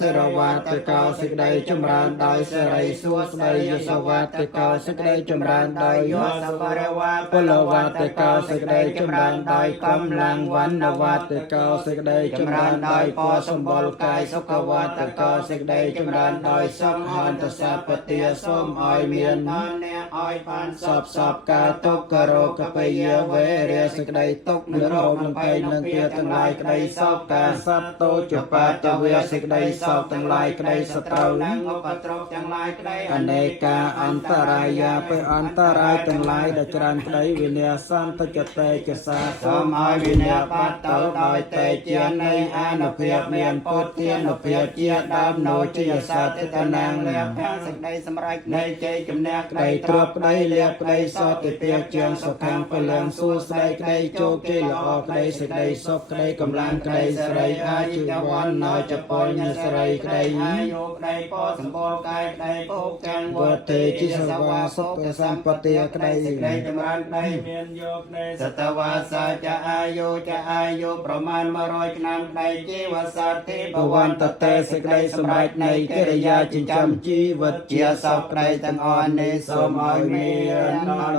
សិរវត្តកោសេចក្តីចម្រើនដោយសិរីសួស្តីយសវត្តកោសេចក្តីចម្រើនដោយយសបរិវត្តពលវត្តកោសេចក្តីចម្រើនដោយកម្លាំងវណ្ណវត្តកោសេចក្តីចម្រើនដោយពរសម្បុរកាយសុខវត្តកោសេចក្តីចម្រើនដោយសំហន្តសពទាសូមឲ្យមានអ្នកឲ្យបានសពការទុក្ខរោគបយវេរាសេចក្តីទុក្ខនិរោធនឹងភ័យនឹងពាទាំងឡាយក្តីសោកការសត្វតូចបាតវាសេចក្តីសោកទាំងឡាយក្តីសត្រូវនិងឧបទ្រពទាំងឡាយក្តីអនេកាអន្តរាយាពេលអន្តរាយទាំងឡាយដែលច្រើនក្តីវិញ្ញាសន្តចតេចសាសូមឲ្យវិញ្ញាបាត់ទៅដោយតេជានៃអនុភាពមានពុទ្ធានុភាពជាដើមនោជាសតិតនាងលះខាងសេចក្តីសម្រេចនៃជ័យជំនះក្តីទ្រព្យក្តីលះក្តីសតិពាកជាងសុខាងពលំសួស្តីក្តីជោគជ័យល្អក្តីសេចក្តីសុខក្តីកម្លាំងក្តីសេរីអាជីវ័ននៅចពលញសេរីក្តីអាយុក្តីពោសម្បូរកាយក្តីភោគទាំងវត្តេជីសវាសុខសម្បត្តិក្តីសេចក្តីចម្រើនក្តីមានយកក្តីសតវាសាចអាយុប្រមាណ100ឆ្នាំក្តីជីវសត្តិបវន្តតេសេចក្តីសម្រេចនៃកិរិយាចិញ្ចឹមជីវិតជាសពក្តីទាំងអស់នេះសូមឲ្យមានដល់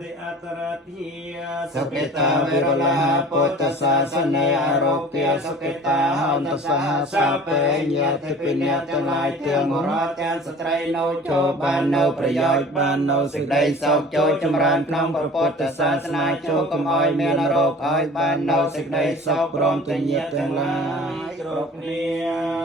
ទេអតរតិសុខេតាវិរលហពុទ្ធសាសនាអរោគ្យសុខេតាហន្តសហសាពេញាតិពិញ្ញាទាំងឡាយទាំងមរតទាំងស្ត្រីនៅចូលបាននៅប្រយោជន៍បាននៅសេចក្តីសុខចូលចម្រើនក្នុងព្រះពុទ្ធសាសនាចូលកុំឲ្យមានរោគឲ្យបាននៅសេចក្តីសុខព្រមទាំងញាតិទាំងឡាយគ្រប់គ្នា